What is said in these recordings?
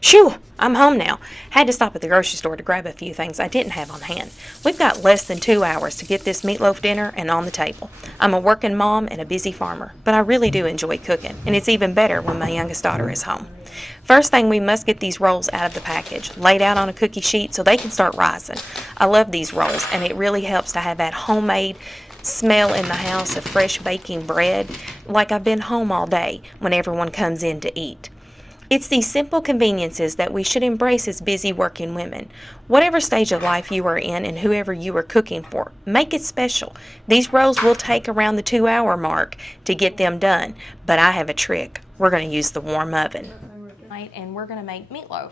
Shoo! I'm home now. Had to stop at the grocery store to grab a few things I didn't have on hand. We've got less than 2 hours to get this meatloaf dinner and on the table. I'm a working mom and a busy farmer, but I really do enjoy cooking, and it's even better when my youngest daughter is home. First thing, we must get these rolls out of the package, laid out on a cookie sheet so they can start rising. I love these rolls, and it really helps to have that homemade smell in the house of fresh baking bread, like I've been home all day when everyone comes in to eat. It's these simple conveniences that we should embrace as busy working women. Whatever stage of life you are in and whoever you are cooking for, make it special. These rolls will take around the 2-hour mark to get them done, but I have a trick. We're going to use the warm oven. And we're going to make meatloaf.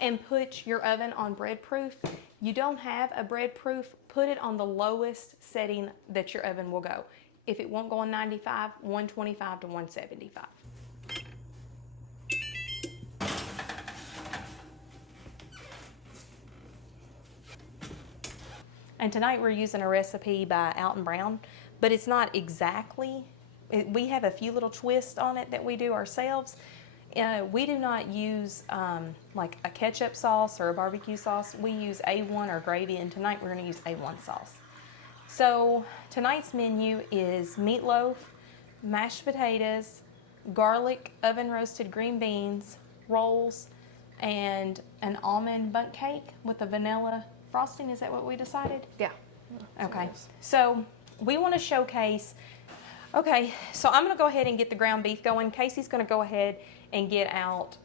And put your oven on bread proof. You don't have a bread proof, put it on the lowest setting that your oven will go. If it won't go on 95, 125 to 175. And tonight we're using a recipe by Alton Brown, but it's not exactly, we have a few little twists on it that we do ourselves. We do not use like a ketchup sauce or a barbecue sauce. We use A1 or gravy, and tonight we're going to use A1 sauce. So tonight's menu is meatloaf, mashed potatoes, garlic oven roasted green beans, rolls, and an almond bundt cake with a vanilla frosting. Is that what we decided? Yeah. Okay. So we want to showcase. Okay, so I'm going to go ahead and get the ground beef going. Kasey's going to go ahead and get out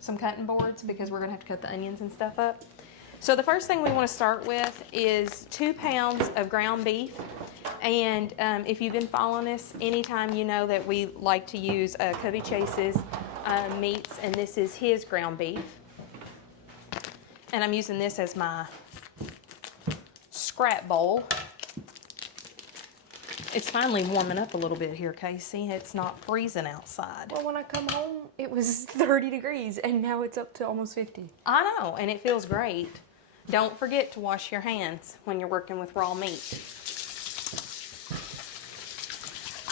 some cutting boards because we're going to have to cut the onions and stuff up. So the first thing we want to start with is 2 pounds of ground beef. And if you've been following us, anytime you know that we like to use Cubby Chase's meats, and this is his ground beef. And I'm using this as my scrap bowl. It's finally warming up a little bit here, Kasey. It's not freezing outside. Well, when I come home, it was 30 degrees, and now it's up to almost 50. I know, and it feels great. Don't forget to wash your hands when you're working with raw meat.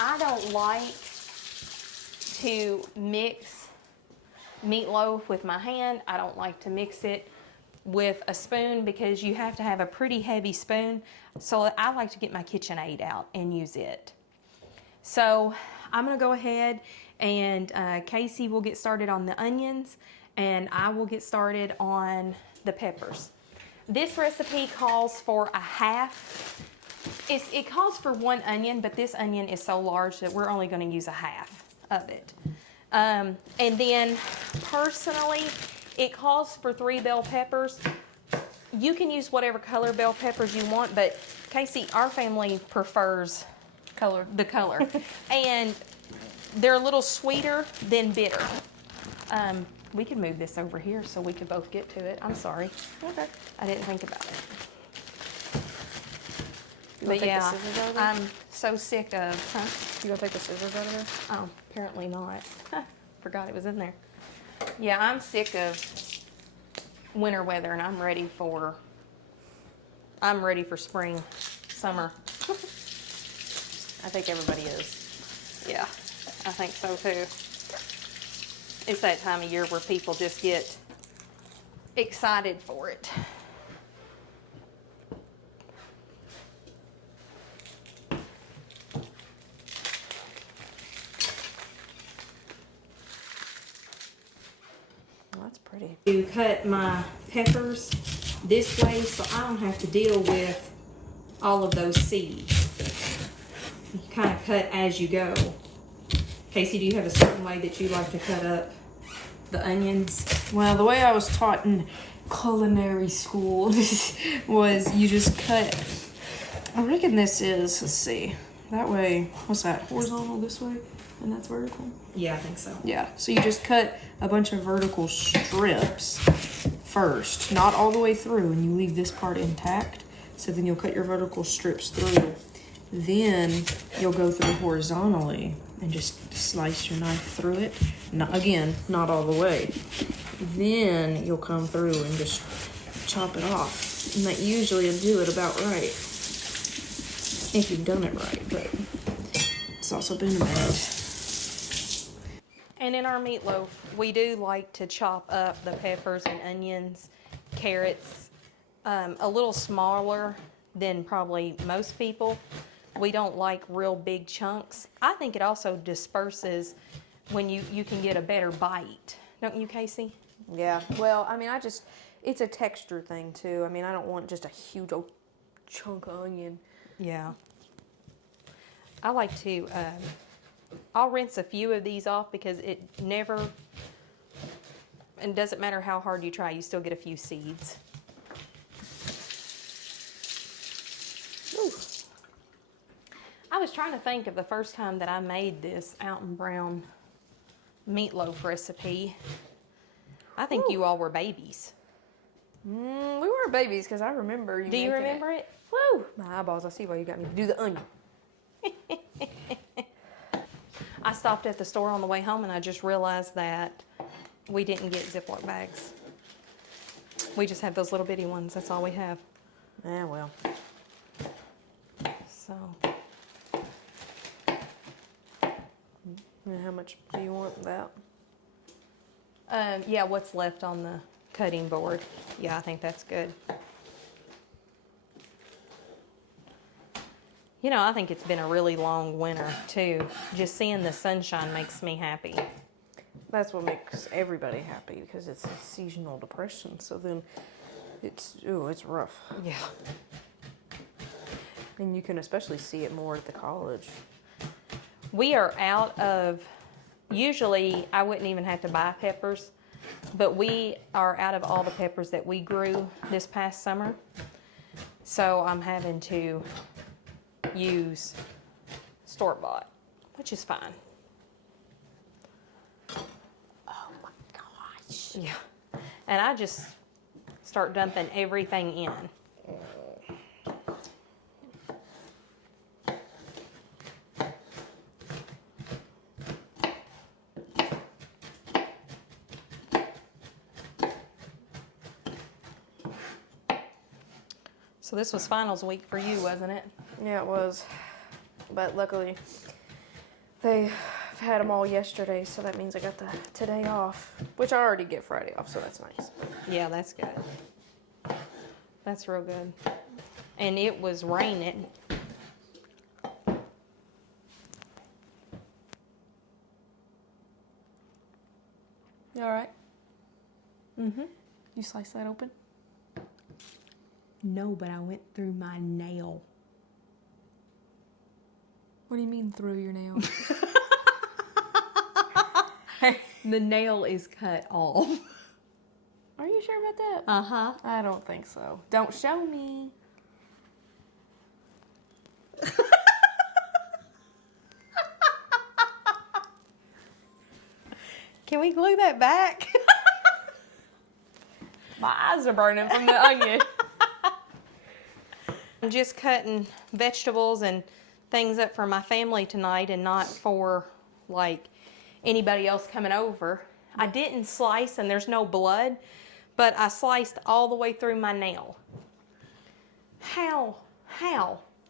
I don't like to mix meatloaf with my hand. I don't like to mix it with a spoon because you have to have a pretty heavy spoon. So I like to get my KitchenAid out and use it. So I'm gonna go ahead and Kasey will get started on the onions and I will get started on the peppers. This recipe calls for a half. It calls for 1 onion, but this onion is so large that we're only gonna use a half of it. And then personally, it calls for 3 bell peppers. You can use whatever color bell peppers you want, but Kasey, our family prefers the color. And they're a little sweeter than bitter. We could move this over here so we could both get to it. I'm sorry. Okay. I didn't think about it. But yeah, I'm so sick of, You gonna take the scissors out of there? Oh, apparently not. Forgot it was in there. Yeah, I'm sick of winter weather and I'm ready for spring, summer. I think everybody is. Yeah, I think so too. It's that time of year where people just get excited for it. Well, that's pretty. To cut my peppers this way so I don't have to deal with all of those seeds. You kind of cut as you go. Casey, do you have a certain way that you like to cut up the onions? Well, the way I was taught in culinary school was you just cut. I reckon this is, let's see. That way, what's that? Horizontal this way? And that's vertical? Yeah, I think so. Yeah, so you just cut a bunch of vertical strips first, not all the way through, and you leave this part intact. So then you'll cut your vertical strips through. Then you'll go through horizontally and just slice your knife through it. Not, again, not all the way. Then you'll come through and just chop it off. And that usually will do it about right. If you've done it right, but it's also been bad. And in our meatloaf, we do like to chop up the peppers and onions, carrots, a little smaller than probably most people. We don't like real big chunks. I think it also disperses when you can get a better bite. Don't you, Casey? Yeah, well, I mean, it's a texture thing too. I mean, I don't want just a huge old chunk of onion. Yeah. I like to, I'll rinse a few of these off because it never, and doesn't matter how hard you try, you still get a few seeds. Ooh. I was trying to think of the first time that I made this Alton Brown meatloaf recipe. I think you all were babies. We weren't babies because I remember you. Do you remember it? Woo! My eyeballs, I see why you got me to do the onion. I stopped at the store on the way home and I just realized that we didn't get Ziploc bags. We just have those little bitty ones. That's all we have. Yeah, well. So. And how much do you want that? Yeah, what's left on the cutting board. Yeah, I think that's good. You know, I think it's been a really long winter, too. Just seeing the sunshine makes me happy. That's what makes everybody happy because it's a seasonal depression. So then it's rough. Yeah. And you can especially see it more at the college. We are out of, usually I wouldn't even have to buy peppers, but we are out of all the peppers that we grew this past summer. So I'm having to use store-bought, which is fine. Oh my gosh. Yeah. And I just start dumping everything in. So this was finals week for you, wasn't it? Yeah, it was. But luckily, they had them all yesterday, so that means I got today off, which I already get Friday off, so that's nice. Yeah, that's good. That's real good. And it was raining. You all right? Mm-hmm. You slice that open? No, but I went through my nail. What do you mean through your nail? The nail is cut off. Are you sure about that? Uh-huh. I don't think so. Don't show me. Can we glue that back? My eyes are burning from the onion. I'm just cutting vegetables and things up for my family tonight and not for, like, anybody else coming over. I didn't slice, and there's no blood, but I sliced all the way through my nail. How?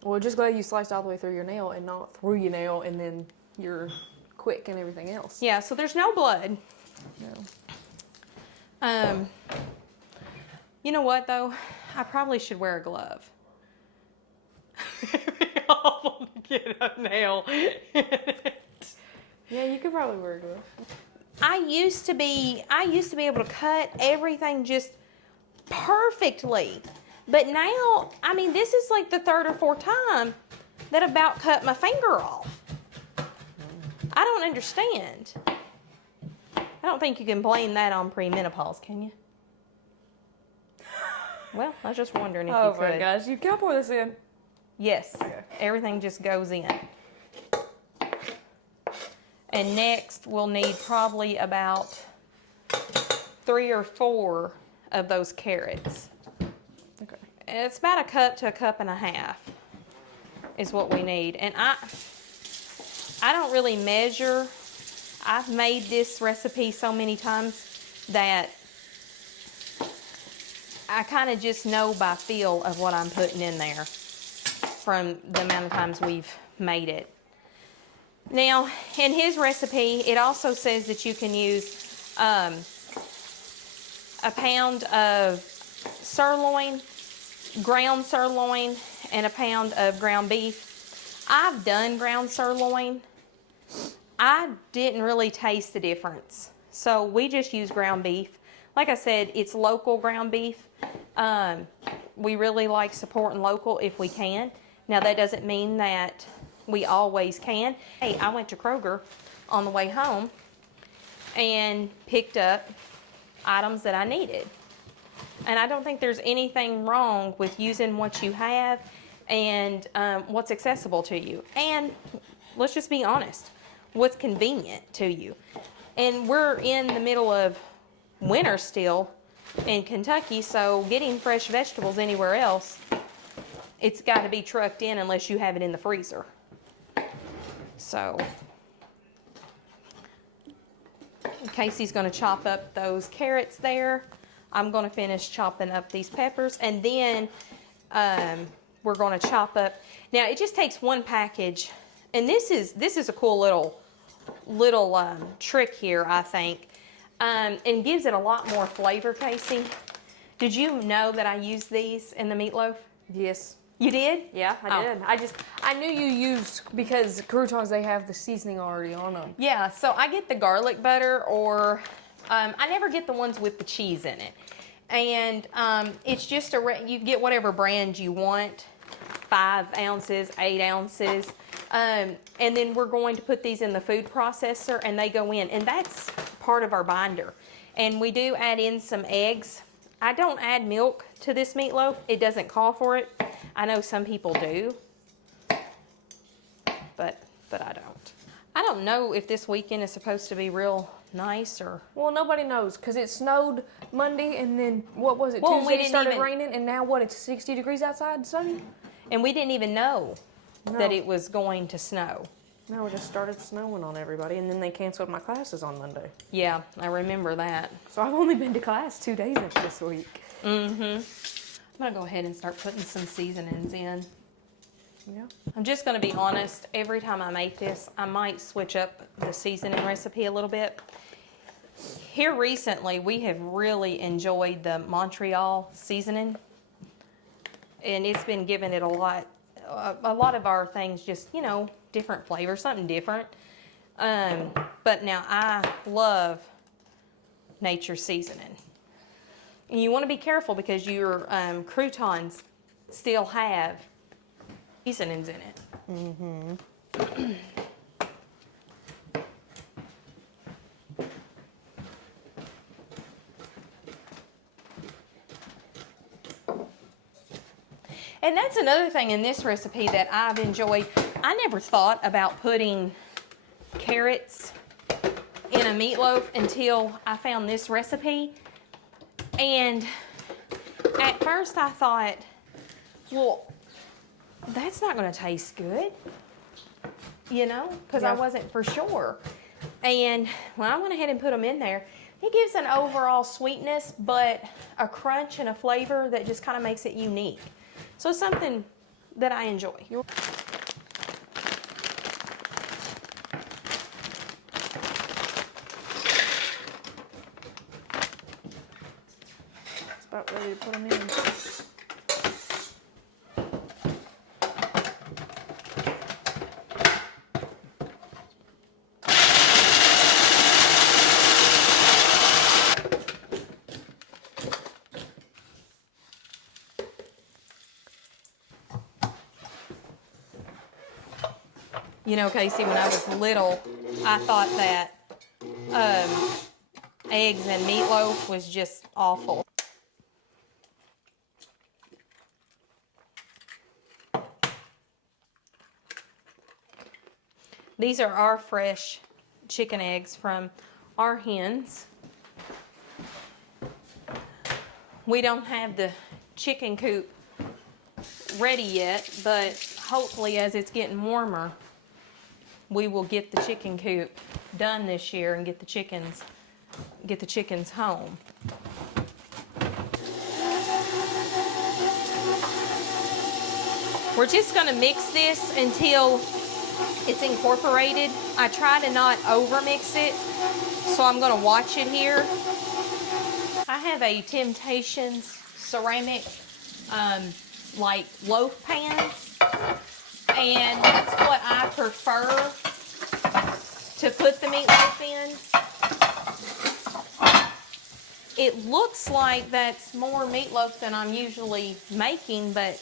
Well, just glad you sliced all the way through your nail and not through your nail and then you're quick and everything else. Yeah, so there's no blood. No. You know what, though? I probably should wear a glove. It'd be awful to get a nail in it. Yeah, you could probably wear a glove. I used to be able to cut everything just perfectly. But now, I mean, this is like the third or fourth time that I about cut my finger off. I don't understand. I don't think you can blame that on premenopause, can you? Well, I was just wondering if you could. Oh my gosh, you can pour this in. Yes, Okay. everything just goes in. And next, we'll need probably about 3 or 4 of those carrots. Okay. It's about a cup to a cup and a half is what we need. And I don't really measure. I've made this recipe so many times that I kind of just know by feel of what I'm putting in there from the amount of times we've made it. Now, in his recipe, it also says that you can use a pound of sirloin, ground sirloin, and a pound of ground beef. I've done ground sirloin. I didn't really taste the difference. So we just use ground beef. Like I said, it's local ground beef. We really like supporting local if we can. Now that doesn't mean that we always can. Hey, I went to Kroger on the way home and picked up items that I needed. And I don't think there's anything wrong with using what you have and what's accessible to you. And let's just be honest, what's convenient to you. And we're in the middle of winter still in Kentucky, so getting fresh vegetables anywhere else, it's got to be trucked in unless you have it in the freezer. So Kasey's going to chop up those carrots there. I'm going to finish chopping up these peppers, and then we're going to chop up. Now it just takes one package, and this is a cool little trick here, I think, and gives it a lot more flavor. Kasey, did you know that I use these in the meatloaf? Yes. You did? Yeah, I did. I knew you used, because croutons, they have the seasoning already on them. Yeah, so I get the garlic butter, or I never get the ones with the cheese in it. And it's just you get whatever brand you want, 5 ounces, 8 ounces. And then we're going to put these in the food processor, and they go in. And that's part of our binder. And we do add in some eggs. I don't add milk to this meatloaf. It doesn't call for it. I know some people do, but I don't. I don't know if this weekend is supposed to be real nice or... Well, nobody knows, because it snowed Monday, and then, what was it, Well, Tuesday it started raining, and now what, it's 60 degrees outside, sunny? And we didn't even know that it was going to snow. No, it just started snowing on everybody, and then they canceled my classes on Monday. Yeah, I remember that. So I've only been to class 2 days this week. I'm going to go ahead and start putting some seasonings in. Yeah. I'm just going to be honest, every time I make this, I might switch up the seasoning recipe a little bit. Here recently, we have really enjoyed the Montreal seasoning, and it's been giving it a lot of our things just, you know, different flavors, something different. But now I love nature seasoning. And you want to be careful because your croutons still have seasonings in it. And that's another thing in this recipe that I've enjoyed. I never thought about putting carrots in a meatloaf until I found this recipe. And at first I thought, well, that's not going to taste good, you know, because I wasn't for sure. And when I went ahead and put them in there, it gives an overall sweetness, but a crunch and a flavor that just kind of makes it unique. So it's something that I enjoy. It's about ready to put them in. You know, Kasey, when I was little, I thought that eggs and meatloaf was just awful. These are our fresh chicken eggs from our hens. We don't have the chicken coop ready yet, but hopefully as it's getting warmer, we will get the chicken coop done this year and get the chickens home. We're just gonna mix this until it's incorporated. I try to not over mix it, so I'm gonna watch it here. I have a Temptations ceramic like loaf pans, and that's what I prefer to put the meatloaf in. It looks like that's more meatloaf than I'm usually making, but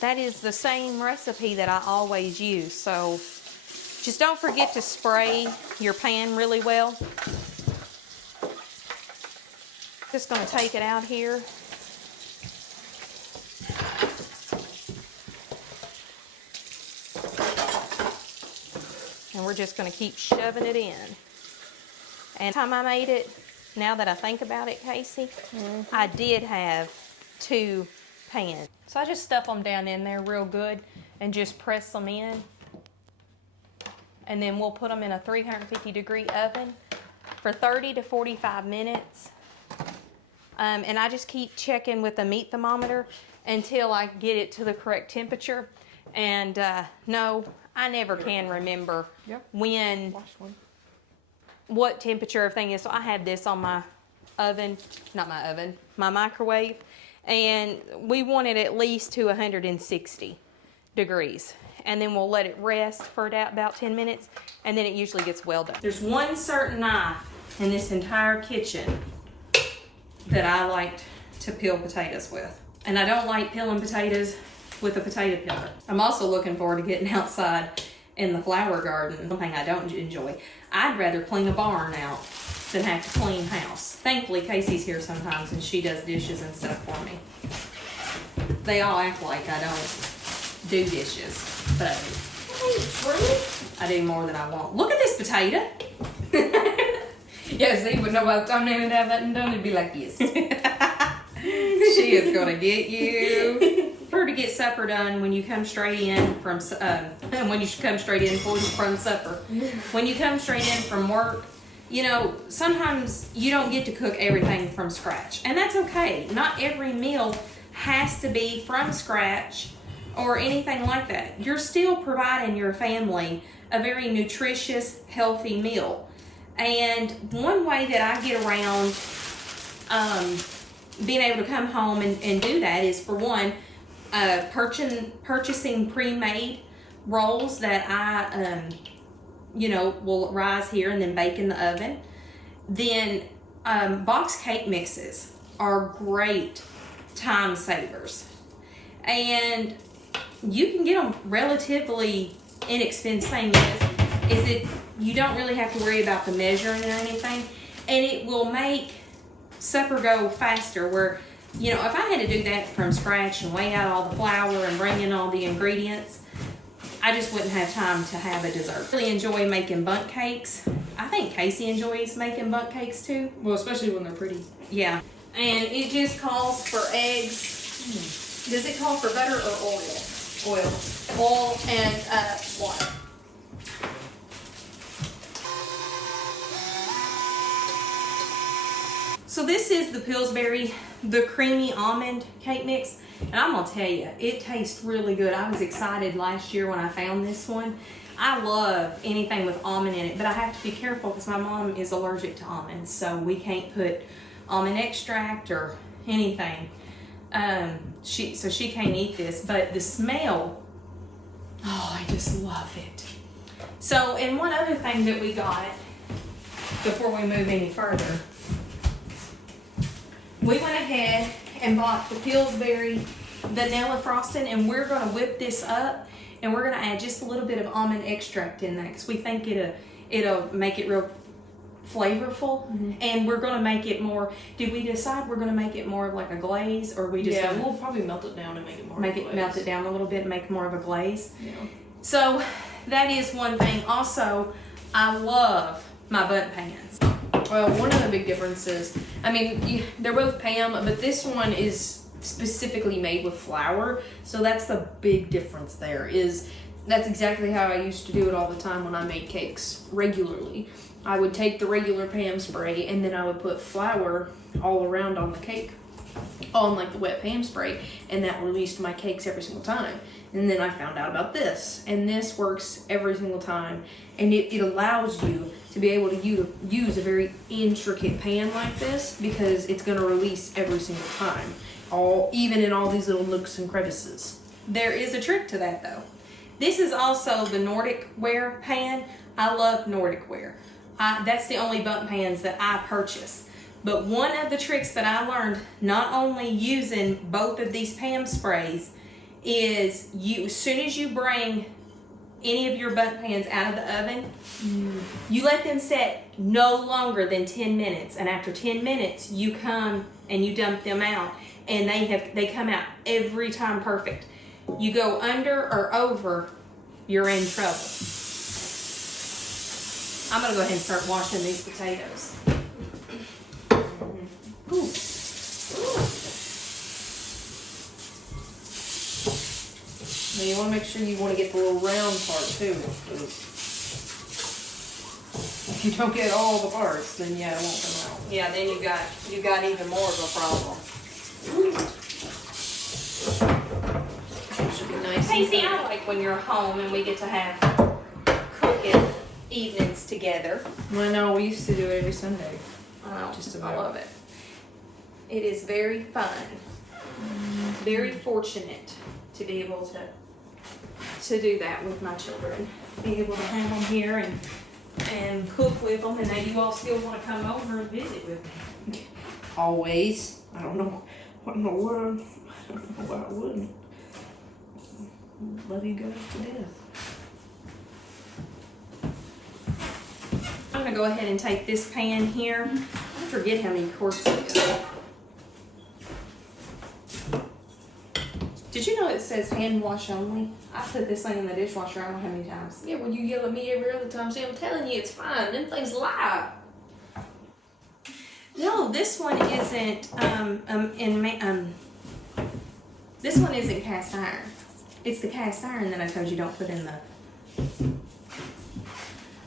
that is the same recipe that I always use. So just don't forget to spray your pan really well. Just gonna take it out here. And we're just gonna keep shoving it in. And the time I made it, now that I think about it, Kasey, I did have 2 pans. So I just stuff them down in there real good and just press them in. And then we'll put them in a 350-degree oven for 30 to 45 minutes. And I just keep checking with the meat thermometer until I get it to the correct temperature. And no, I never can remember what temperature everything is. So I have this on my oven, my microwave. And we want it at least to 160 degrees. And then we'll let it rest for about 10 minutes. And then it usually gets well done. There's one certain knife in this entire kitchen that I like to peel potatoes with. And I don't like peeling potatoes with a potato peeler. I'm also looking forward to getting outside in the flower garden, something I don't enjoy. I'd rather clean a barn out than have to clean house. Thankfully, Kasey's here sometimes and she does dishes and stuff for me. They all act like I don't do dishes, but I do. I do more than I want. Look at this potato. Yeah, see, but no, by the time they would have that done, it'd be like this. She is gonna get you. Prefer to get supper done when you come straight in from from supper. When you come straight in from work, you know, sometimes you don't get to cook everything from scratch, and that's okay. Not every meal has to be from scratch or anything like that. You're still providing your family a very nutritious, healthy meal. And one way that I get around being able to come home and do that is, for one, purchasing pre-made rolls that I, will rise here and then bake in the oven. Then box cake mixes are great time savers. And you can get them relatively inexpensive. Thing is that you don't really have to worry about the measuring or anything, and it will make supper go faster. Where, you know, if I had to do that from scratch and weigh out all the flour and bring in all the ingredients, I just wouldn't have time to have a dessert. I really enjoy making bundt cakes. I think Kasey enjoys making bundt cakes too. Well, especially when they're pretty. Yeah, and it just calls for eggs. Does it call for butter or oil? Oil and water. So this is the Pillsbury, the creamy almond cake mix. And I'm gonna tell you, it tastes really good. I was excited last year when I found this one. I love anything with almond in it, but I have to be careful because my mom is allergic to almonds. So we can't put almond extract or anything. So she can't eat this, but the smell, oh, I just love it. So, and one other thing that we got before we move any further, we went ahead and bought the Pillsbury vanilla frosting, and we're gonna whip this up and we're gonna add just a little bit of almond extract in there because we think it'll make it real flavorful. And we're gonna make it more. Did we decide we're gonna make it more of like a glaze, or we just we'll probably melt it down and make it more. Melt it down a little bit and make it more of a glaze? Yeah. So that is one thing. Also, I love my Bundt pans. Well, one of the big differences, I mean, they're both Pam, but this one is specifically made with flour, so that's the big difference there. That's exactly how I used to do it all the time when I made cakes regularly. I would take the regular Pam spray and then I would put flour all around on the cake, on like the wet Pam spray, and that released my cakes every single time. And then I found out about this, and this works every single time, and it allows you to be able to use a very intricate pan like this because it's going to release every single time, even in all these little nooks and crevices. There is a trick to that though. This is also the Nordic ware pan. I love Nordic ware. That's the only Bundt pans that I purchase. But one of the tricks that I learned, not only using both of these Pam sprays, is as soon as you bring any of your Bundt pans out of the oven, you let them set no longer than 10 minutes. And after 10 minutes, you come and you dump them out, and they come out every time perfect. You go under or over, you're in trouble. I'm gonna go ahead and start washing these potatoes. Ooh. Now you want to make sure you want to get the little round part too, because if you don't get all the parts, then yeah, it won't come out. Yeah, then you got even more of a problem. Should be nice. Kasey, I like when you're home and we get to have cooking evenings together. I know, we used to do it every Sunday. I love it. It is very fun. Very fortunate to be able to do that with my children. Be able to have them here and cook with them, and then you all still want to come over and visit with me. Always. I don't know what I wouldn't. Love you guys to death. I'm gonna go ahead and take this pan here. I forget how many quarts it is. Did you know it says hand wash only? I put this thing in the dishwasher I don't know how many times. Yeah, well, you yell at me every other time. See, I'm telling you, it's fine. Them things lie. No, this one isn't. This one isn't cast iron. It's the cast iron that I told you don't put in the.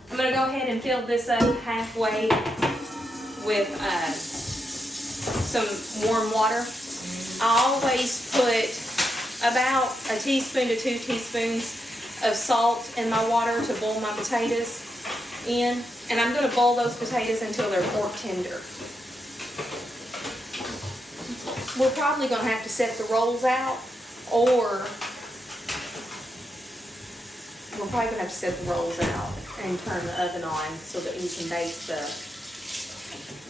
I'm gonna go ahead and fill this up halfway with some warm water. I always put about a teaspoon to 2 teaspoons of salt in my water to boil my potatoes in, and I'm going to boil those potatoes until they're fork tender. We're probably going to have to set the rolls out, or we're probably going to have to set the rolls out and turn the oven on so that we can bake the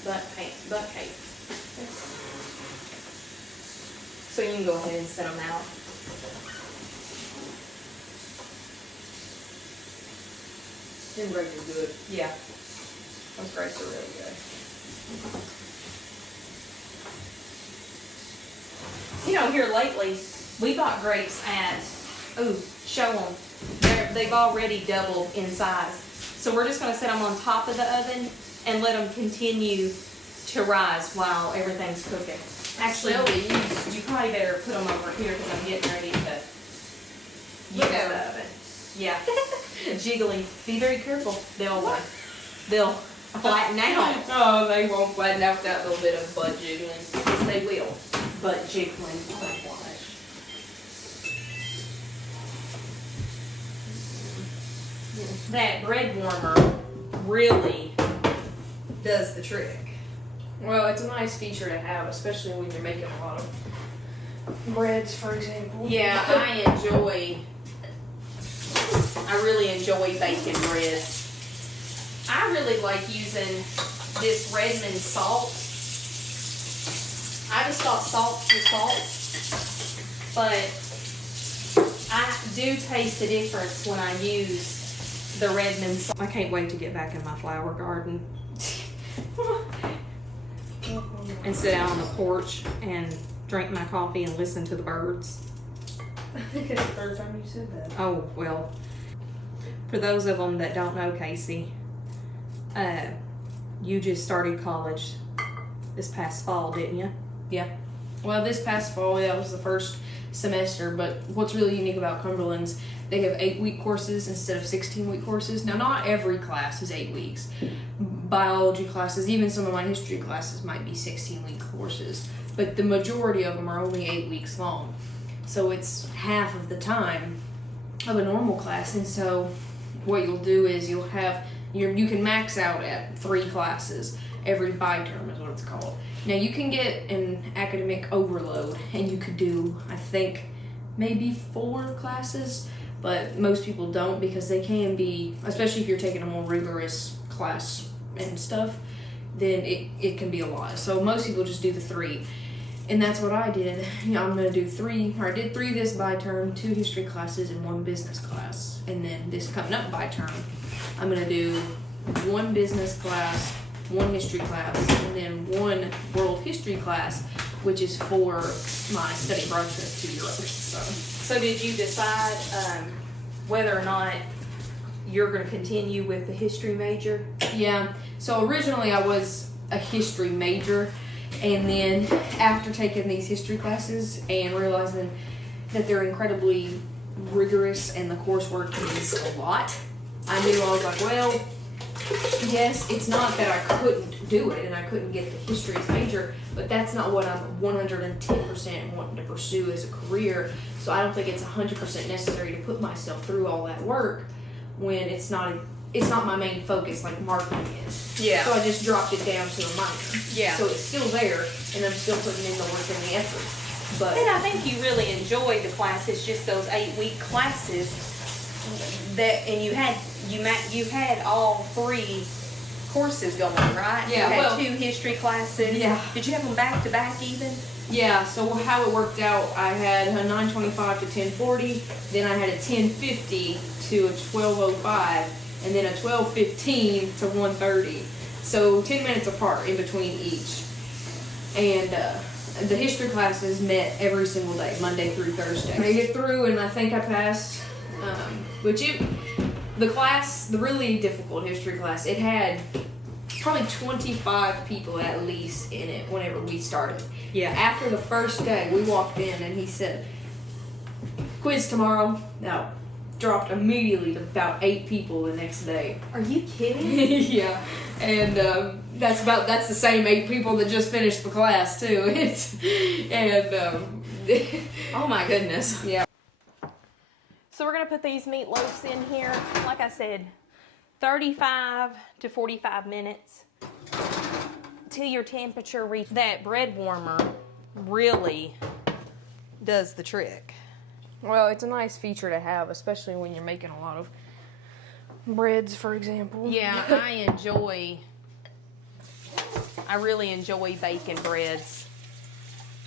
Bundt cake. So you can go ahead and set them out. Them grapes are good. Yeah, those grapes are really good. You know, here lately, we bought grapes at, show them. They've already doubled in size. So we're just going to set them on top of the oven and let them continue to rise while everything's cooking. Actually, you probably better put them over here because I'm getting ready to use the oven. Yeah, jiggly. Be very careful. They'll flatten out. Oh, they won't flatten out that little bit of butt jiggling. Yes, they will. But jiggling. That bread warmer really does the trick. Well, it's a nice feature to have, especially when you're making a lot of breads, for example. Yeah, I really enjoy baking bread. I really like using this Redmond salt. I just thought salt was salt, but I do taste the difference when I use the Redmond. I can't wait to get back in my flower garden and sit out on the porch and drink my coffee and listen to the birds. I think it's the third time you said that. Oh, well. For those of them that don't know, Kasey, you just started college this past fall, didn't you? Yeah. Well, this past fall, that was the first semester, but what's really unique about Cumberland's, they have 8-week courses instead of 16-week courses. Now, not every class is 8 weeks. Biology classes, even some of my history classes might be 16-week courses, but the majority of them are only 8 weeks long. So it's half of the time of a normal class, and so what you'll do is you can max out at 3 classes every bi-term is what it's called. Now you can get an academic overload and you could do, I think, maybe 4 classes, but most people don't because they can be, especially if you're taking a more rigorous class and stuff, then it can be a lot. So most people just do the 3. And that's what I did. You know, I'm gonna do 3, or I did 3 this bi-term, 2 history classes and 1 business class. And then this coming up bi-term, I'm gonna do 1 business class, 1 history class, and then 1 world history class, which is for my study abroad trip to Europe. So did you decide whether or not you're going to continue with the history major? Yeah. So originally I was a history major, and then after taking these history classes and realizing that they're incredibly rigorous and the coursework is a lot, I was like, well, yes, it's not that I couldn't do it and I couldn't get the history as major, but that's not what I'm 110% wanting to pursue as a career. So I don't think it's 100% necessary to put myself through all that work when it's not my main focus like marketing is. Yeah. So I just dropped it down to a minor. Yeah. So it's still there and I'm still putting in the work and the effort. But And I think you really enjoy the classes, just those 8-week classes that, and you had all 3 courses going, right? Yeah, You had 2 history classes. Yeah. Did you have them back to back even? yeah, so how it worked out, I had a 9:25 to 10:40, then I had a 10:50 to a 12:05, and then a 12:15 to 1:30. So 10 minutes apart in between each. And the history classes met every single day, Monday through Thursday. I get through and I think I passed, the really difficult history class, it had probably 25 people at least in it whenever we started. Yeah. After the first day, we walked in and he said, quiz tomorrow. Now, dropped immediately to about 8 people the next day. Are you kidding? Yeah. And that's the same 8 people that just finished the class too. Oh my goodness. Yeah. So we're going to put these meatloafs in here. Like I said, 35 to 45 minutes till your temperature reaches. That bread warmer really does the trick. Well, it's a nice feature to have, especially when you're making a lot of breads, for example. Yeah, I really enjoy baking breads.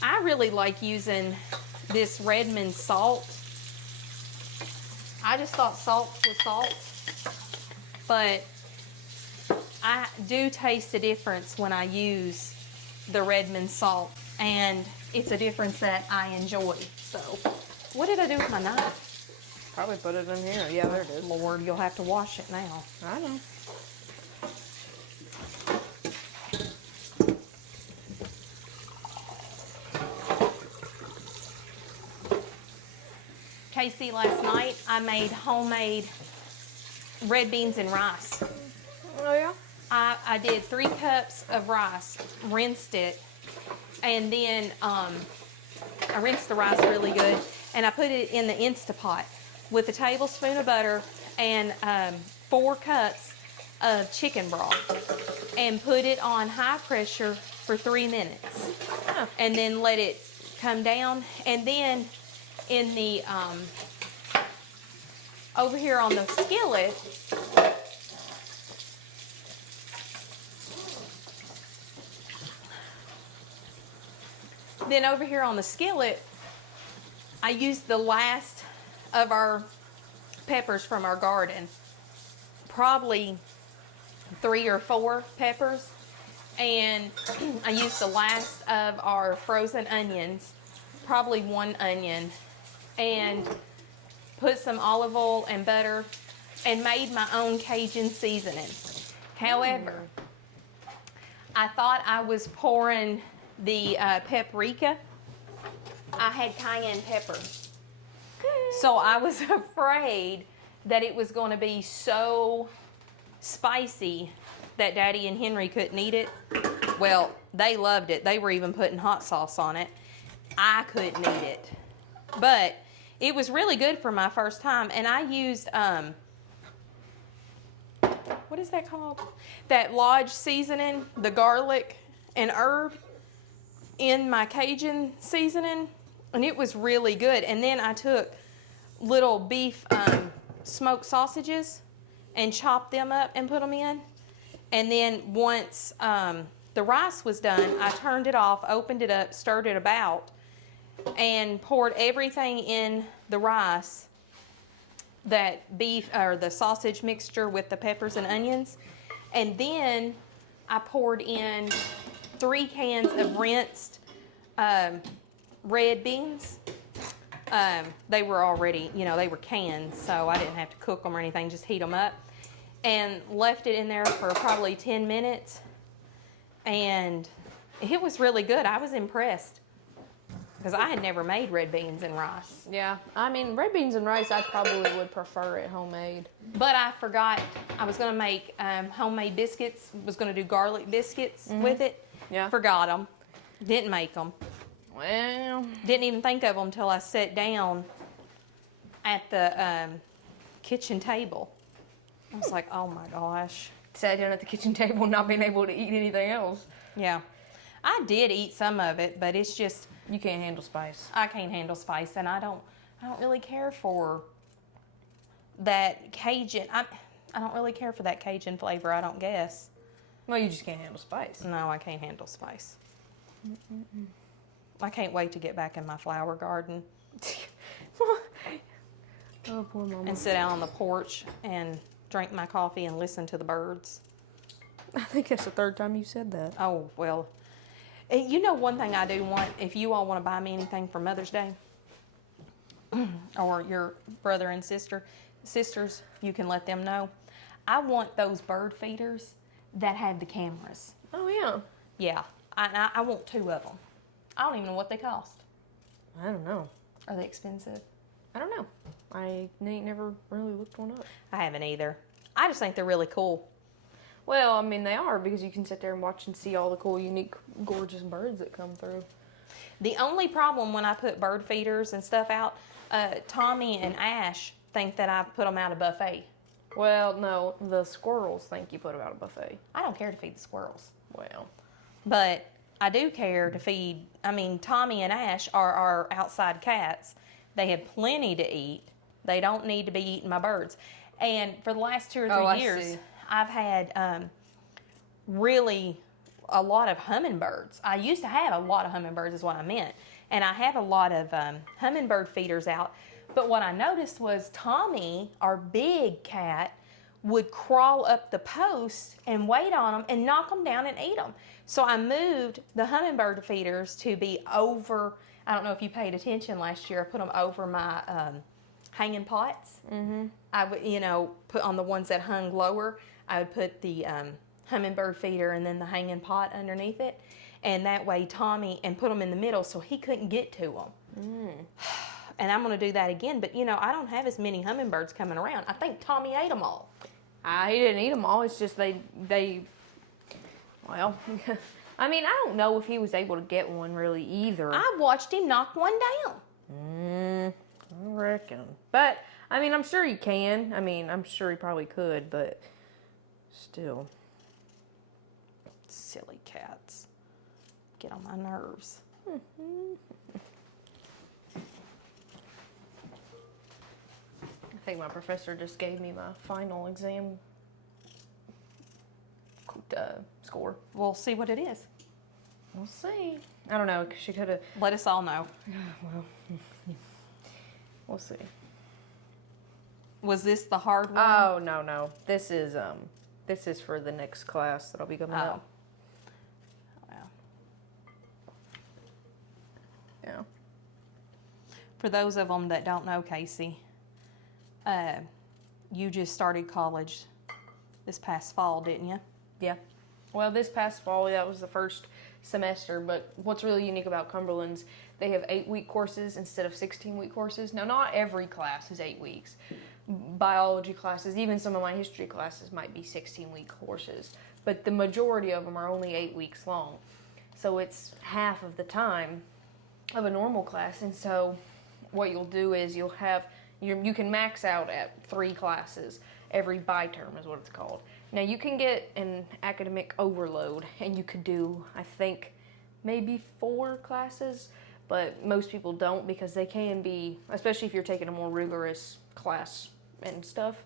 I really like using this Redmond salt. I just thought salt was salt, but I do taste a difference when I use the Redmond salt, and it's a difference that I enjoy. So, what did I do with my knife? Probably put it in here. Yeah, there it is. Lord, you'll have to wash it now. I know. Kasey, last night I made homemade red beans and rice. Oh, yeah? I did 3 cups of rice, rinsed it, and then I rinsed the rice really good, and I put it in the Instapot with a tablespoon of butter and 4 cups of chicken broth, and put it on high pressure for 3 minutes, and then let it come down, and then in the over here on the skillet, I used the last of our peppers from our garden. Probably 3 or 4 peppers. And I used the last of our frozen onions, probably 1 onion, and put some olive oil and butter and made my own Cajun seasoning. However, I thought I was pouring the paprika. I had cayenne pepper. So I was afraid that it was going to be so spicy that Daddy and Henry couldn't eat it. Well, they loved it. They were even putting hot sauce on it. I couldn't eat it. But it was really good for my first time. And I used, what is that called? That Lodge seasoning, the garlic and herb in my Cajun seasoning. And it was really good. And then I took little beef smoked sausages and chopped them up and put them in. And then once the rice was done, I turned it off, opened it up, stirred it about, and poured everything in the rice, that beef or the sausage mixture with the peppers and onions. And then I poured in 3 cans of rinsed red beans. They were already, they were canned, so I didn't have to cook them or anything, just heat them up. And left it in there for probably 10 minutes. And it was really good. I was impressed because I had never made red beans and rice. Yeah, I mean, red beans and rice, I probably would prefer it homemade. But I forgot I was going to make homemade biscuits, was going to do garlic biscuits with it. Yeah. Forgot them. Didn't make them. Well, Didn't even think of them until I sat down at the kitchen table. I was like, oh my gosh. sat down at the kitchen table not being able to eat anything else. Yeah. I did eat some of it, but it's just You can't handle spice. I can't handle spice, and I don't really care for that Cajun. I don't really care for that Cajun flavor, I don't guess. Well, you just can't handle spice. No, I can't handle spice. I can't wait to get back in my flower garden Oh, poor mama. and sit out on the porch and drink my coffee and listen to the birds. I think that's the third time you said that. Oh, well. You know one thing I do want, if you all want to buy me anything for Mother's Day, or your brother and sisters, you can let them know. I want those bird feeders that have the cameras. Oh, yeah. Yeah, I want 2 of them. I don't even know what they cost. I don't know. Are they expensive? I don't know. I ain't never really looked one up. I haven't either. I just think they're really cool. Well, I mean, they are, because you can sit there and watch and see all the cool, unique, gorgeous birds that come through. The only problem when I put bird feeders and stuff out, Tommy and Ash think that I put them out a buffet. Well, no, the squirrels think you put them out a buffet. I don't care to feed the squirrels. Well, But I do care to feed, Tommy and Ash are our outside cats. They have plenty to eat. They don't need to be eating my birds. And for the last 2 or 3 I years, see. I've had really a lot of hummingbirds. I used to have a lot of hummingbirds is what I meant. And I have a lot of hummingbird feeders out. But what I noticed was Tommy, our big cat, would crawl up the post and wait on them and knock them down and eat them. So I moved the hummingbird feeders to be over, I don't know if you paid attention last year, I put them over my hanging pots. Mm-hmm. I would, put on the ones that hung lower, I would put the hummingbird feeder and then the hanging pot underneath it. And that way and put them in the middle so he couldn't get to them. Mm. And I'm going to do that again. But, I don't have as many hummingbirds coming around. I think Tommy ate them all. he didn't eat them all. It's just well, I mean, I don't know if he was able to get one really either. I watched him knock one down. I reckon. But, I'm sure he can. I'm sure he probably could, but still. Silly cats. Get on my nerves. I think my professor just gave me my final exam score. We'll see what it is. We'll see. I don't know, 'cause she could have. Let us all know. Well, we'll see. Was this the hard one? Oh, no. This is for the next class that'll be coming up. Wow. Yeah. For those of them that don't know, Kasey, you just started college this past fall, didn't you? Yeah. Well, this past fall, that was the first semester, but what's really unique about Cumberland's, they have 8-week courses instead of 16-week courses. Now, not every class is 8 weeks. Biology classes, even some of my history classes might be 16-week courses, but the majority of them are only 8 weeks long. So it's half of the time of a normal class, and so what you'll do is you can max out at 3 classes every bi-term is what it's called. Now you can get an academic overload and you could do, I think, maybe 4 classes, but most people don't because they can be, especially if you're taking a more rigorous class and stuff,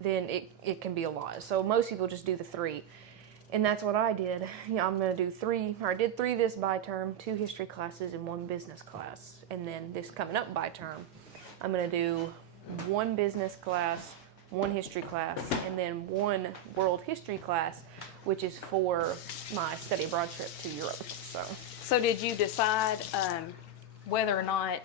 then it can be a lot. So most people just do the 3. And that's what I did. I'm going to do 3, or I did 3 this bi-term, 2 history classes and 1 business class. And then this coming up bi-term, I'm going to do 1 business class, 1 history class, and then 1 world history class, which is for my study abroad trip to Europe. So did you decide whether or not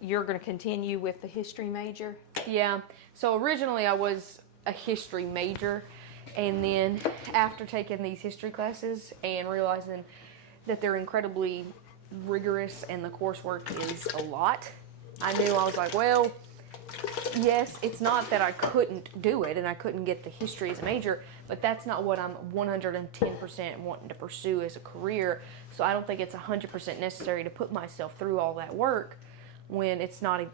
you're going to continue with the history major? Yeah. So originally I was a history major, and then after taking these history classes and realizing that they're incredibly rigorous and the coursework is a lot, I knew, I was like, well, yes, it's not that I couldn't do it and I couldn't get the history as a major, but that's not what I'm 110% wanting to pursue as a career. So I don't think it's 100% necessary to put myself through all that work when it's not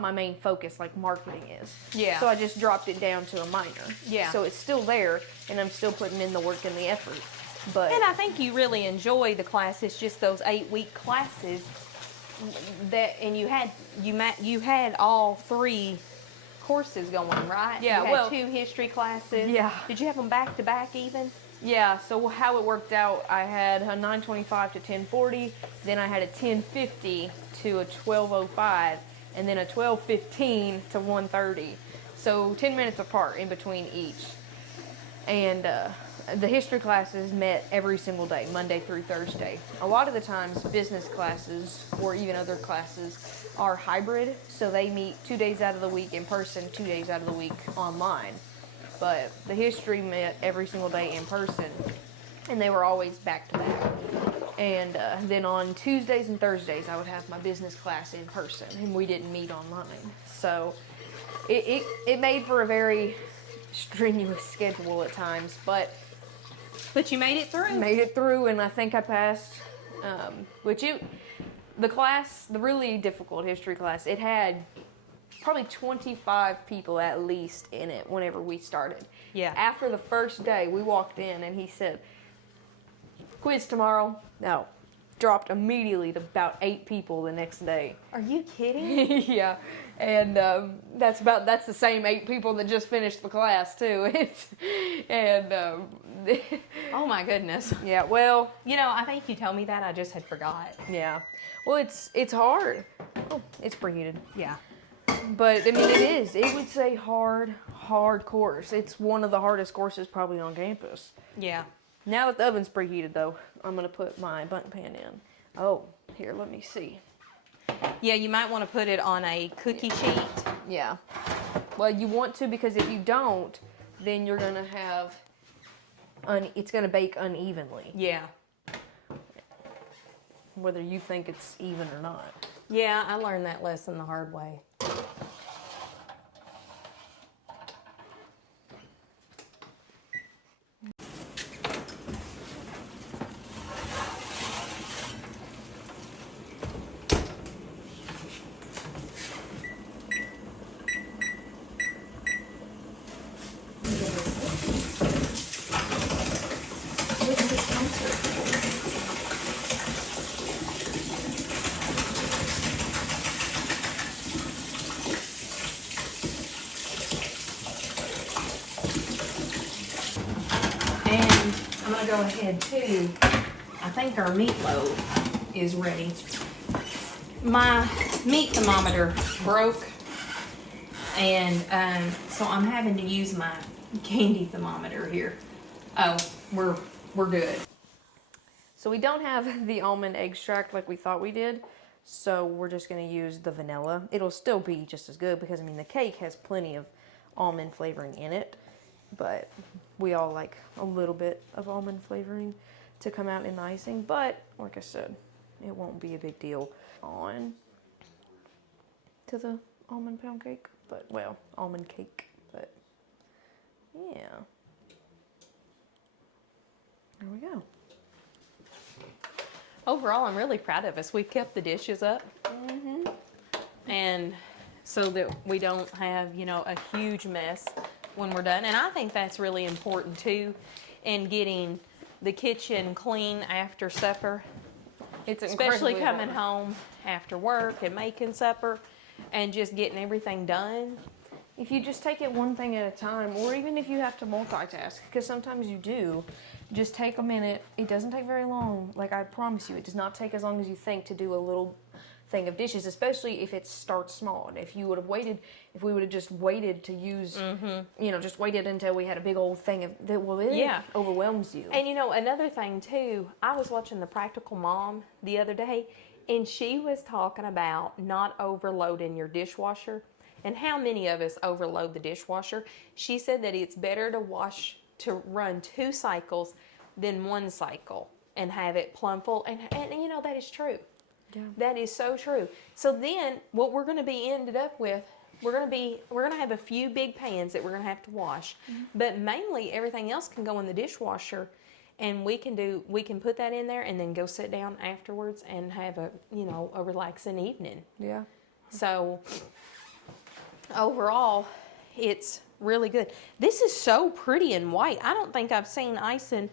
my main focus like marketing is. Yeah. So I just dropped it down to a minor. Yeah. So it's still there and I'm still putting in the work and the effort. But And I think you really enjoy the classes, just those 8-week classes. And you had all 3 courses going, right? Yeah, You had well, 2 history classes. Yeah. Did you have them back to back even? yeah, so how it worked out, I had a 9:25 to 10:40, then I had a 10:50 to a 12:05, and then a 12:15 to 1:30. So 10 minutes apart in between each. And the history classes met every single day, Monday through Thursday. A lot of the times, business classes or even other classes are hybrid, so they meet 2 days out of the week in person, 2 days out of the week online. But the history met every single day in person, and they were always back to back. And then on Tuesdays and Thursdays, I would have my business class in person, and we didn't meet online. So it made for a very strenuous schedule at times, but you made it through. Made it through, and I think I passed. The really difficult history class, it had probably 25 people at least in it whenever we started. Yeah. After the first day, we walked in and he said, quiz tomorrow. No. Dropped immediately to about 8 people the next day. Are you kidding? Yeah. And that's the same 8 people that just finished the class too. Oh my goodness. Yeah, well, I think you told me that. I just had forgot. yeah. Well, it's hard. Oh, it's preheated. Yeah. But I mean, it is. It would say hard course. It's one of the hardest courses probably on campus. Yeah. Now that the oven's preheated, though, I'm gonna put my Bundt pan in. Oh, here, let me see. Yeah, you might want to put it on a cookie sheet. Yeah. Well, you want to, because if you don't, then you're gonna have it's gonna bake unevenly, Yeah. whether you think it's even or not. Yeah, I learned that lesson the hard way. And I'm going to go ahead too. I think our meatloaf is ready. My meat thermometer broke, And so I'm having to use my candy thermometer here. Oh, we're good. So we don't have the almond extract like we thought we did, so we're just going to use the vanilla. It'll still be just as good because, I mean, the cake has plenty of almond flavoring in it, but we all like a little bit of almond flavoring to come out in the icing. But, like I said, it won't be a big deal on to the almond pound cake, but, well, almond cake, but, yeah. There we go. Overall, I'm really proud of us. We've kept the dishes up. And so that we don't have, you know, a huge mess when we're done. And I think that's really important too, in getting the kitchen clean after supper. It's Especially incredibly coming hard. home after work and making supper and just getting everything done. If you just take it one thing at a time, or even if you have to multitask, because sometimes you do, just take a minute. It doesn't take very long. Like, I promise you, it does not take as long as you think to do a little thing of dishes, especially if it starts small. If you would have waited, if we would have just waited to use, you know, just waited until we had a big old thing of that, well, it overwhelms you. And you know, another thing too, I was watching The Practical Mom the other day, and she was talking about not overloading your dishwasher. And how many of us overload the dishwasher? She said that it's better to run 2 cycles than 1 cycle and have it plumb full. And you know, that is true. Yeah. That is so true. So then what we're going to be ended up with, we're going to have a few big pans that we're going to have to wash, but mainly everything else can go in the dishwasher, and we can put that in there and then go sit down afterwards and have a relaxing evening. Yeah. So overall, it's really good. This is so pretty and white. I don't think I've seen icing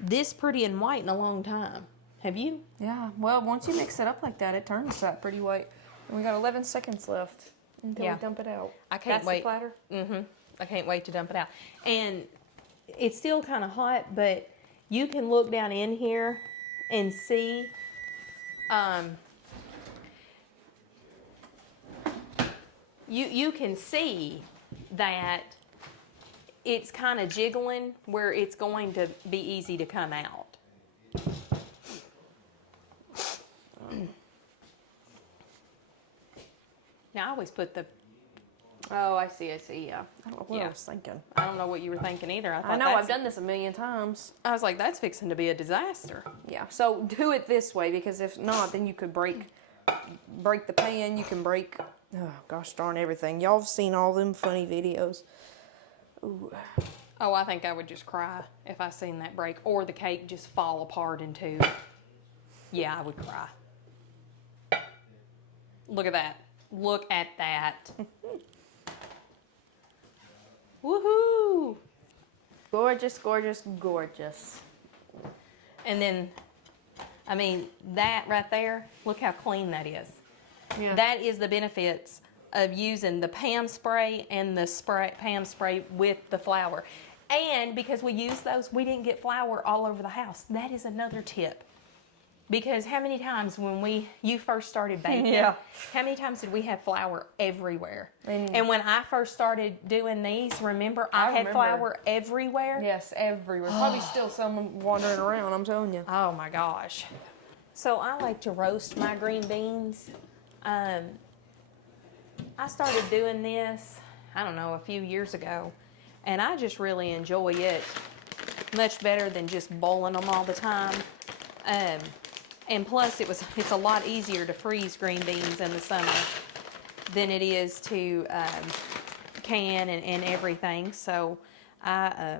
this pretty and white in a long time. Have you? Yeah. Well, once you mix it up like that, it turns that pretty white. And we got 11 seconds left until we dump it out. I can't wait. That's the platter? I can't wait to dump it out. And it's still kind of hot, but you can look down in here and see you can see that it's kind of jiggling where it's going to be easy to come out. Now I always put the... Oh, I see, yeah. I don't know what I Yeah. was thinking. I don't know what you were thinking either. I know, I've done this a million times. I was like, that's fixing to be a disaster. Yeah, so do it this way, because if not, then you could break the pan, you can break, oh gosh darn everything. Y'all have seen all them funny videos. Ooh. Oh, I think I would just cry if I seen that break, or the cake just fall apart in 2. Yeah, I would cry. Look at that. Look at that. Woohoo! Gorgeous, gorgeous, gorgeous. And then, I mean, that right there, look how clean that is. Yeah. That is the benefits of using the Pam spray and the Pam spray with the flour. And because we use those, we didn't get flour all over the house. That is another tip. Because how many times when you first started baking, Yeah. how many times did we have flour everywhere? And- And when I first started doing these, remember, I had remember. flour everywhere? Yes, everywhere. Probably still someone wandering around, I'm telling you. Oh my gosh. So I like to roast my green beans. I started doing this, I don't know, a few years ago, and I just really enjoy it much better than just boiling them all the time. And plus it's a lot easier to freeze green beans in the summer than it is to can and everything. So I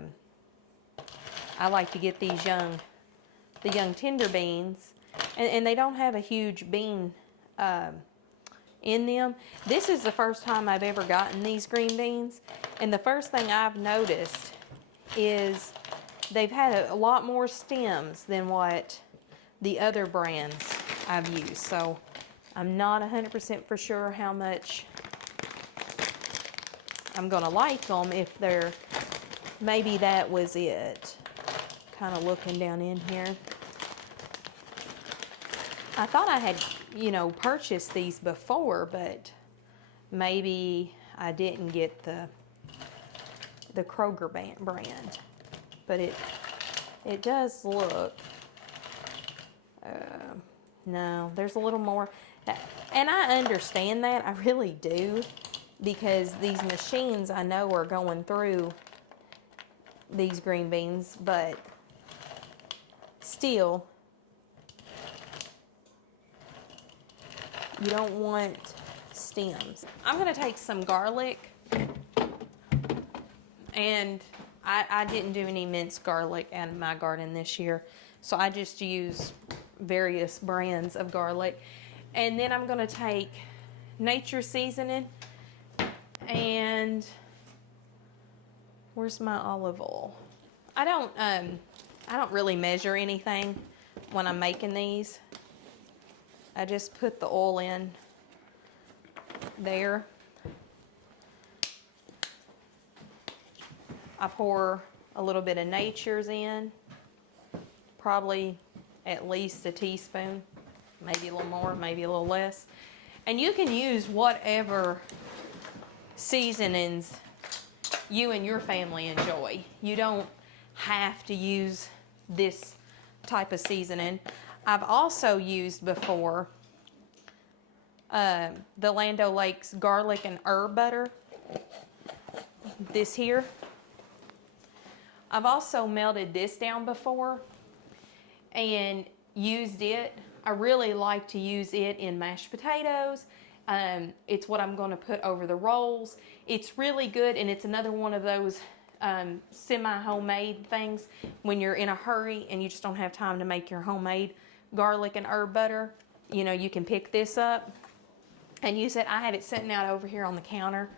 like to get these the young tender beans, and they don't have a huge bean in them. This is the first time I've ever gotten these green beans, and the first thing I've noticed is they've had a lot more stems than what the other brands I've used. So I'm not 100% for sure how much I'm gonna like them. If they're, maybe that was it. Kind of looking down in here. I thought I had, purchased these before, but maybe I didn't get the Kroger brand, but it does look. No, there's a little more, and I understand that. I really do, because these machines I know are going through these green beans, but still, you don't want stems. I'm gonna take some garlic, and I didn't do any minced garlic out of my garden this year, so I just use various brands of garlic. And then I'm gonna take nature seasoning, and where's my olive oil? I don't really measure anything when I'm making these. I just put the oil in there. I pour a little bit of Nature's in, probably at least a teaspoon, maybe a little more, maybe a little less. And you can use whatever seasonings you and your family enjoy. You don't have to use this type of seasoning. I've also used before the Land O'Lakes garlic and herb butter, this here. I've also melted this down before and used it. I really like to use it in mashed potatoes. It's what I'm going to put over the rolls. It's really good, and it's another one of those semi-homemade things when you're in a hurry and you just don't have time to make your homemade garlic and herb butter. You know, you can pick this up and use it. I have it sitting out over here on the counter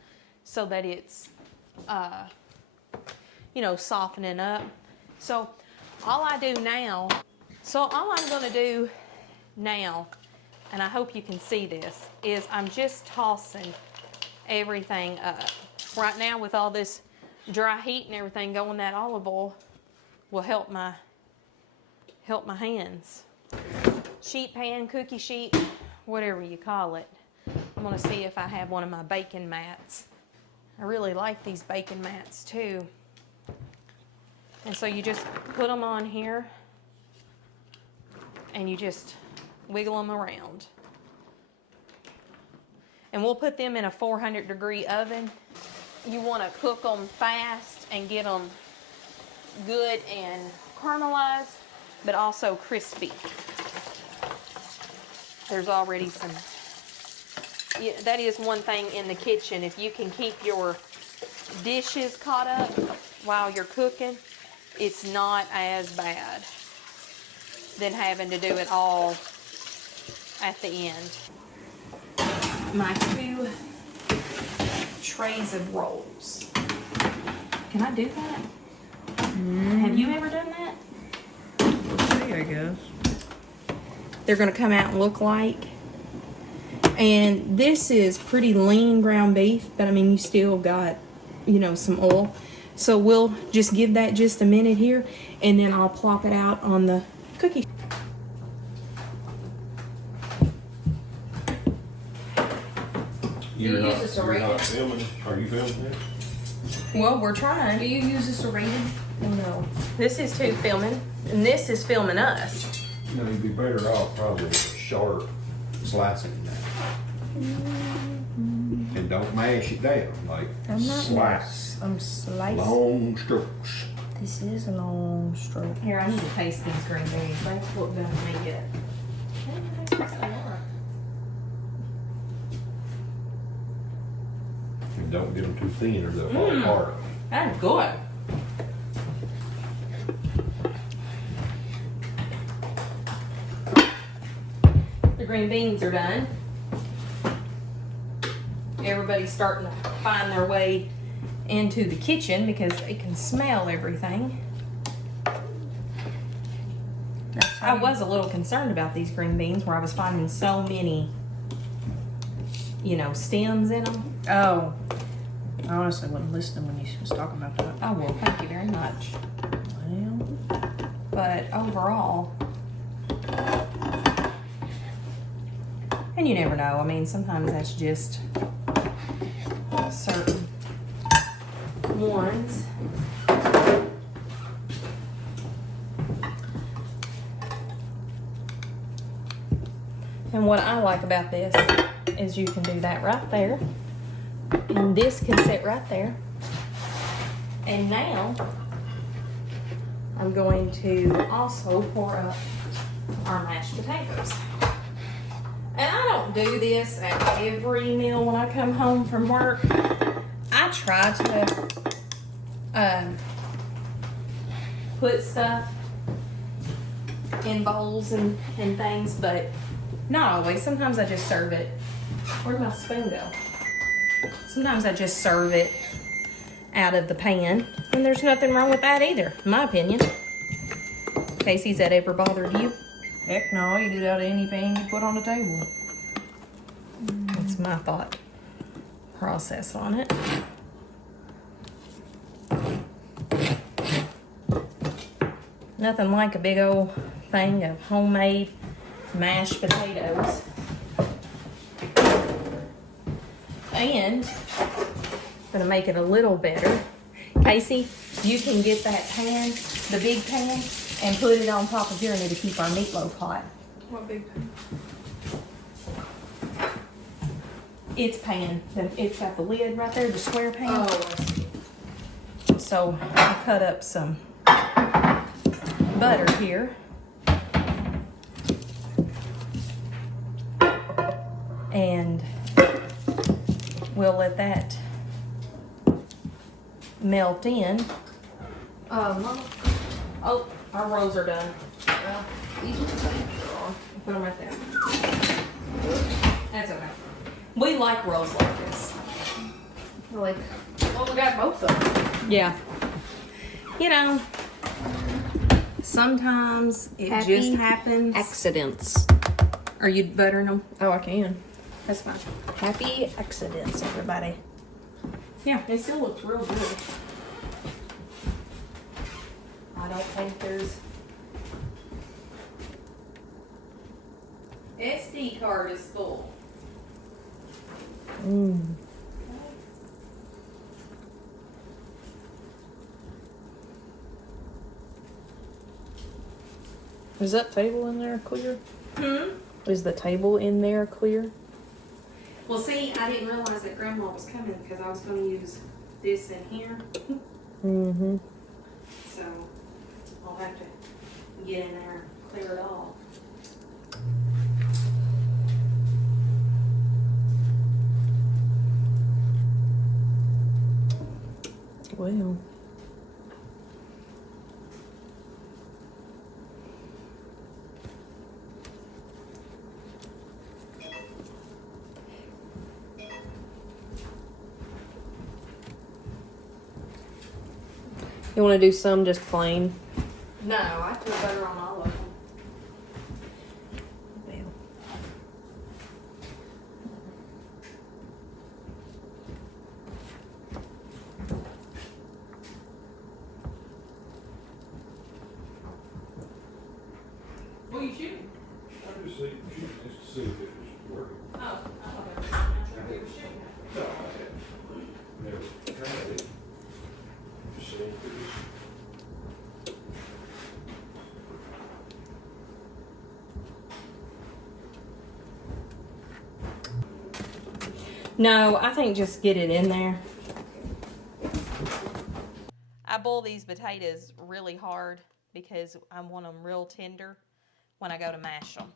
so that it's you know, softening up. So all I'm going to do now, and I hope you can see this, is I'm just tossing everything up. Right now, with all this dry heat and everything going, that olive oil will help my hands. Sheet pan, cookie sheet, whatever you call it. I'm gonna see if I have one of my bacon mats. I really like these bacon mats too. And so you just put them on here and you just wiggle them around. And we'll put them in a 400-degree oven. You want to cook them fast and get them good and caramelized, but also crispy. There's already some, yeah, that is one thing in the kitchen. If you can keep your dishes caught up while you're cooking, it's not as bad than having to do it all at the end. My 2 trays of rolls. Can I do that? Have you ever done that? We'll see, I guess. They're gonna come out and look like. And this is pretty lean ground beef, but I mean, you still got, you know, some oil. So we'll just give that just a minute here, and then I'll plop it out on the cookie. You're not filming. Are you filming this? Well, we're trying. Do you use this rated? No. This is too filming, and this is filming us. You know, you'd be better off probably with a sharp slicing that. And don't mash it down, like slice. I'm slicing. Long strokes. This is a long stroke. Here, I need to taste these green beans. That's what gonna make it. And don't get them too thin or they'll fall apart. That's good. The green beans are done. Everybody's starting to find their way into the kitchen because they can smell everything. I was a little concerned about these green beans where I was finding so many, you know, stems in them. Oh. I honestly wasn't listening when you was talking about that. Oh, well, thank you very much. Well, But overall, and you never know. I mean, sometimes that's just certain ones. And what I like about this is you can do that right there. And this can sit right there. And now I'm going to also pour up our mashed potatoes. And I don't do this at every meal when I come home from work. I try to put stuff in bowls and things, but not always. Sometimes I just serve it. Where'd my spoon go? Sometimes I just serve it out of the pan, and there's nothing wrong with that either, in my opinion. Kasey's that ever bothered you? Heck no, you do that out of any pan you put on the table. That's my thought process on it. Nothing like a big old thing of homemade mashed potatoes. And I'm gonna make it a little better. Kasey, you can get that pan, the big pan, and put it on top of here and it'll keep our meatloaf hot. What big pan? It's pan. It's got the lid right there, the square pan. Oh, I see. So I cut up some butter here. And we'll let that melt in. Mama. Oh, our rolls are done. Well, these Put them right there. That's okay. We like rolls like this. like, well, we got both of them. Yeah. You know, sometimes it Happy just happens. Accidents. Are you buttering them? Oh, I can. That's fine. Happy accidents, everybody. Yeah, it still looks real good. I don't think there's... SD card is full. Is that table in there clear? Hmm? Is the table in there clear? Well, see, I didn't realize that Grandma was coming because I was going to use this in here. Mm-hmm. So, I'll have to get in there and clear it all. Well. You want to do some just plain? No, I put butter on all of them. Well. What are you shooting? I just see, just to see if it was working. Oh, I thought it was not sure you were shooting. No, I never tried it. Just seeing if it was. No, I think just get it in there. I boil these potatoes really hard because I want them real tender when I go to mash them.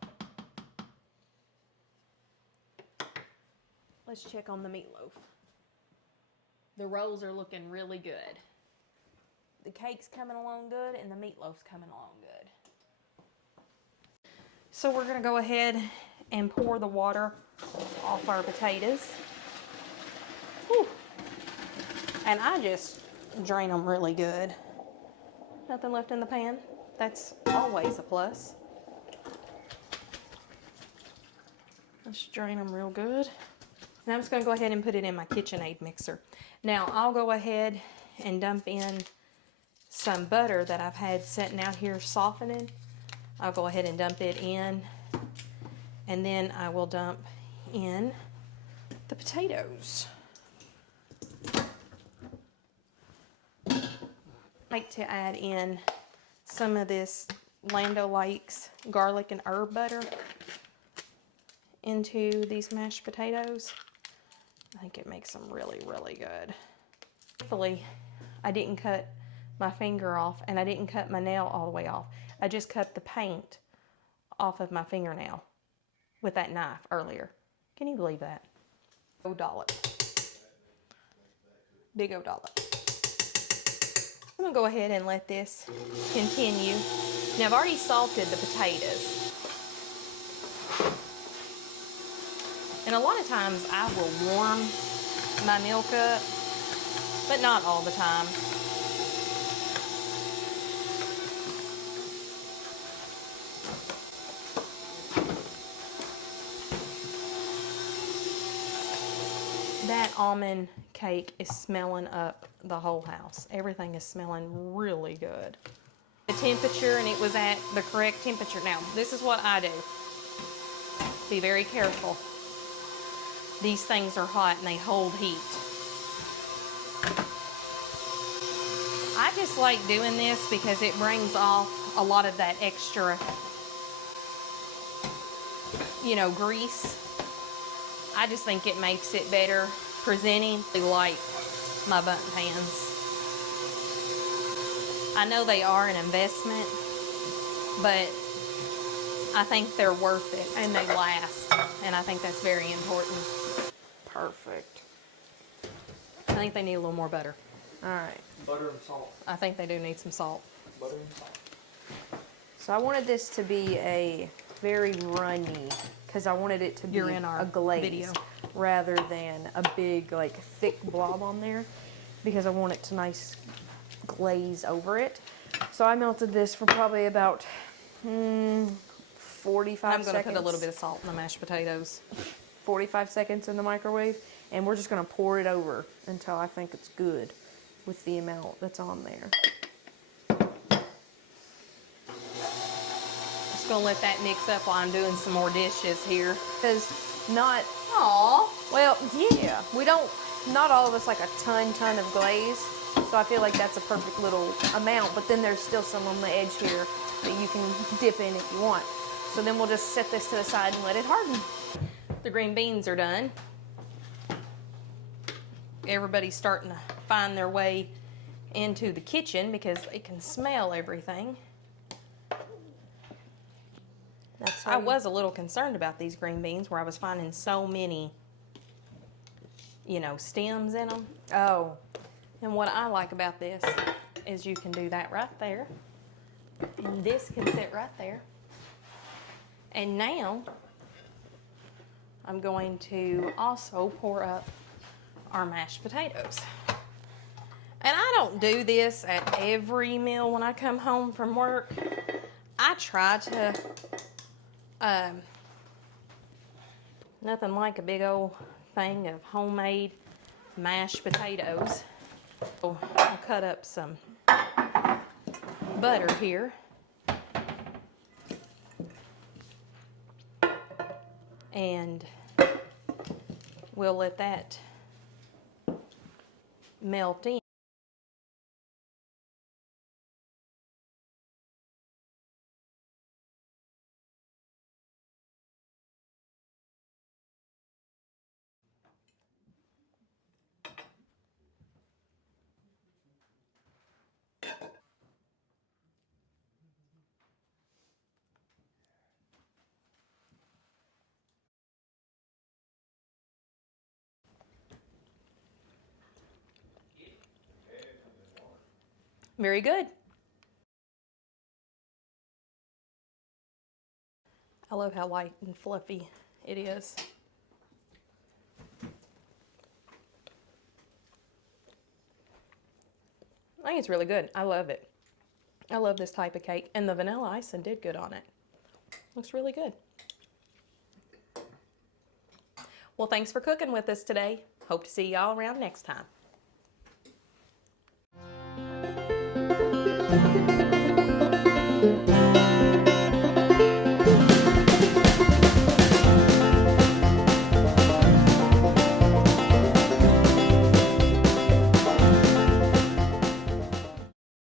Let's check on the meatloaf. The rolls are looking really good. The cake's coming along good and the meatloaf's coming along good. So we're gonna go ahead and pour the water off our potatoes. Whew. And I just drain them really good. Nothing left in the pan. That's always a plus. Let's drain them real good. And I'm just going to go ahead and put it in my KitchenAid mixer. Now I'll go ahead and dump in some butter that I've had sitting out here softening. I'll go ahead and dump it in. And then I will dump in the potatoes. I like to add in some of this Land O'Lakes garlic and herb butter into these mashed potatoes. I think it makes them really, really good. Thankfully, I didn't cut my finger off and I didn't cut my nail all the way off. I just cut the paint off of my fingernail with that knife earlier. Can you believe that? Big dollop. Big old dollop. I'm gonna go ahead and let this continue. Now I've already salted the potatoes. And a lot of times I will warm my milk up, but not all the time. That almond cake is smelling up the whole house. Everything is smelling really good. The temperature, and it was at the correct temperature. Now, this is what I do. Be very careful. These things are hot and they hold heat. I just like doing this because it brings off a lot of that extra, grease. I just think it makes it better presenting. I like my Bundt pans. I know they are an investment, but I think they're worth it and they last, and I think that's very important. Perfect. I think they need a little more butter. All right. Butter and salt. I think they do need some salt. Butter and salt. So I wanted this to be a very runny, because I wanted it to be You're in our a glaze video. rather than a big, thick blob on there, because I want it to nice glaze over it. So I melted this for probably about 45 I'm going to seconds. put a little bit of salt in the mashed potatoes. 45 seconds in the microwave, and we're just going to pour it over until I think it's good with the amount that's on there. Just going to let that mix up while I'm doing some more dishes here. Because not, Aww. well, yeah, not all of us like a ton of glaze, so I feel like that's a perfect little amount, but then there's still some on the edge here that you can dip in if you want. So then we'll just set this to the side and let it harden. The green beans are done. Everybody's starting to find their way into the kitchen because they can smell everything. I was a little concerned about these green beans where I was finding so many, stems in them. Oh. And what I like about this is you can do that right there. And this can sit right there. And now I'm going to also pour up our mashed potatoes. And I don't do this at every meal when I come home from work. I try to, nothing like a big old thing of homemade mashed potatoes. So I'll cut up some butter here. And we'll let that melt in. Very good. I love how light and fluffy it is. I think it's really good. I love it. I love this type of cake, and the vanilla icing did good on it. Looks really good. Well, thanks for cooking with us today. Hope to see y'all around next time.